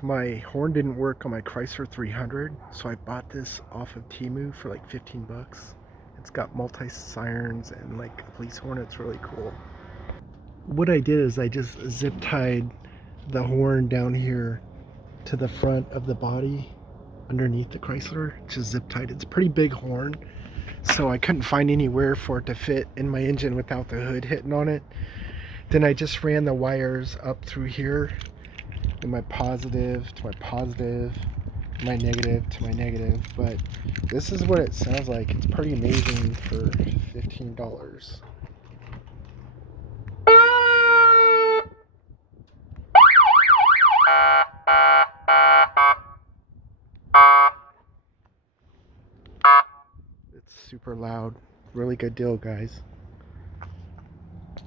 My horn didn't work on my Chrysler 300, so I bought this off of Temu for like 15 bucks. It's got multi-sirens and like a police horn. It's really cool. What I did is I just zip tied the horn down here to the front of the body underneath the Chrysler. Just zip tied. It's a pretty big horn, so I couldn't find anywhere for it to fit in my engine without the hood hitting on it. Then I just ran the wires up through here, and my positive to my positive, my negative to my negative. But this is what it sounds like. It's pretty amazing for $15. It's super loud. Really good deal, guys.